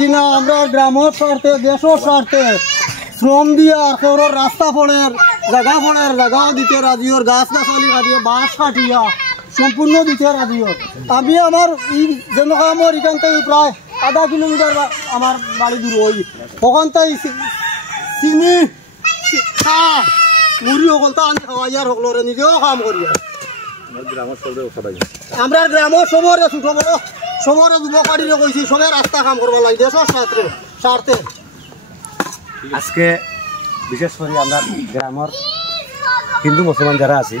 কিনা আমরা গ্রামের স্বার্থে দেশের স্বার্থে শ্রম দিয়া রাস্তা ফলের জায়গাও দিতে রাজিওর গাছ গাছালি কাটিয়ে বাঁশ কাটিয়া সম্পূর্ণ দিতে রাজিওর। আমি আমার যেমন আমার এখান থেকে প্রায় আধা কিলোমিটার আমার বাড়ি দূর হই ওখান থেকে চিনি মুড়ি সকল তা আনি খাওয়াইয়ার সকলরে নিজেও কাম করি। আমরা গ্রামের সবরে ছোট বড় সবরে যুবকারীরে কইছি সবাই রাস্তা কাম করবো লাগে দেশের স্বার্থে। আজকে বিশেষ করে আমরা গ্রামের হিন্দু মুসলমান যারা আছি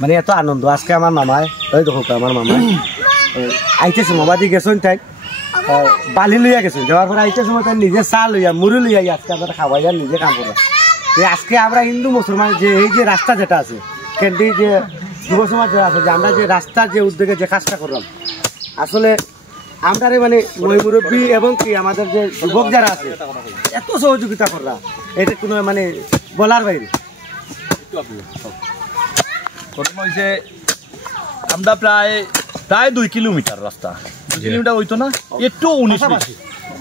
মানে এত আনন্দ। আজকে আমার মামায় ওই দেখো আমার মামায় আইতেছে মামাদি গেছেন তাই বালি লইয়া গেছেন যাওয়ার পরে আইতে সময় তাই নিজে চা লইয়া মুড়ি লইয়া আজকে আমরা খাওয়াই আর নিজে কাম করা। আজকে আমরা হিন্দু মুসলমান যে এই যে রাস্তা যেটা আছে কেন্দ্রি যে যুব সমাজ যারা আছে যে আমরা যে রাস্তার যে উদ্যোগে যে কাজটা করলাম আসলে আমরা মানে মুরব্বী এবং কি আমাদের যে যুবক যারা আছে এত সহযোগিতা করলাম এটা কোনো মানে বলার বাইরে। প্রথম হয়েছে আমরা প্রায় 2 কিলোমিটার রাস্তা 2 কিলোমিটার হইতো না একটু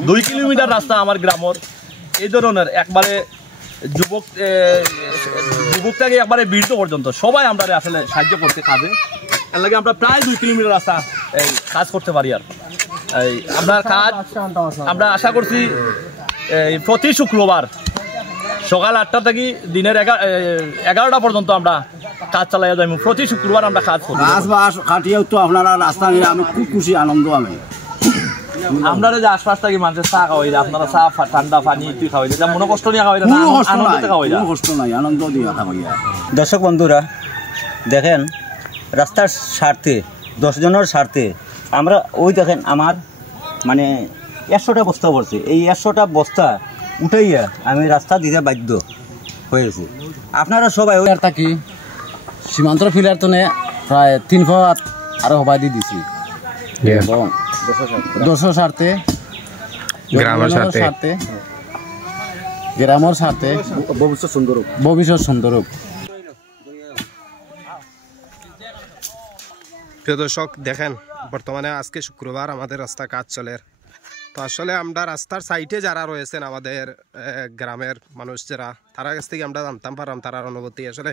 2 কিলোমিটার রাস্তা আমার গ্রামের এই ধরনের একবারে যুবক থেকে একবারে বৃদ্ধ পর্যন্ত সবাই আমরা আসলে সাহায্য করতে কাজে এর লাগে আমরা প্রায় 2 কিলোমিটার রাস্তা কাজ করতে পারি। আর আপনার কাজ আমরা আশা করছি প্রতি শুক্রবার সকাল 8টা থেকে দিনের 11টা পর্যন্ত আমরা কাজ চালাই যাই। প্রতি শুক্রবার আমরা কাজ করি। কাটিয়েও তো আপনারা রাস্তা নিয়ে আমি খুব খুশি আনন্দ। আমরা যে আশপাশ থেকে মানুষের চা খাওয়াই আপনারা চা ঠান্ডা পানি তুই খাওয়াই মনে কষ্ট নিয়ে খাওয়াই কষ্ট নাই আনন্দ দিয়ে খাওয়াই। দর্শক বন্ধুরা দেখেন রাস্তার স্বার্থে 10 জনের স্বার্থে আমরা ওই দেখেন আমার মানে 100টা বস্তা পড়ছে এই 100টা বস্তা উঠাইয়া আমি রাস্তা দিতে বাধ্য হয়েছে। আপনারা সবাই ওই থাকি সীমান্ত ফিলার তো প্রায় 3 ফুট আরো হবাই দিয়ে দিছি এবং দর্শক স্বার্থে গ্রামের স্বার্থে ভবিষ্যৎ সুন্দর হোক। প্রিয় দর্শক দেখেন বর্তমানে আজকে শুক্রবার আমাদের রাস্তা কাজ চলে। তো আসলে আমরা রাস্তার সাইডে যারা রয়েছেন আমাদের গ্রামের মানুষ যারা তারা কাছ থেকে আমরা জানতাম পারলাম তার অনুভূতি আসলে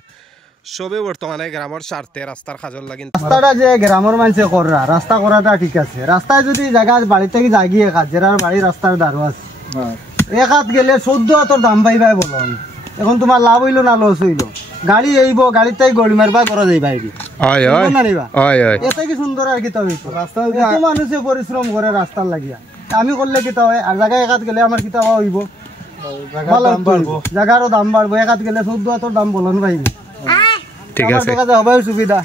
সবে বর্তমানে গ্রামের স্বার্থে রাস্তার কাজল লাগি। রাস্তাটা যে গ্রামের মানুষে করা রাস্তা করাটা ঠিক আছে। রাস্তায় যদি জায়গা বাড়ি থেকে জাগিয়ে কাজ যারা বাড়ির রাস্তার দাঁড়ো আছে এক হাত গেলে 14 হাতর দাম পাইবাই বলো। এখন তোমার লাভ হইলো না লস হইলো গাড়ি এইব গাড়ির তাই গড়ি মারবা করা যাই বাইরে এতে কি সুন্দর আর কি রাস্তা মানুষে পরিশ্রম করে রাস্তার লাগিয়া আমি করলে কিতা হয় আর জায়গায় এক হাত গেলে আমার কিতা হইব জায়গারও দাম বাড়বো। এক হাত গেলে 14 হাতর দাম বলন পাইবি ঠিক আছে হবাই সুবিধা।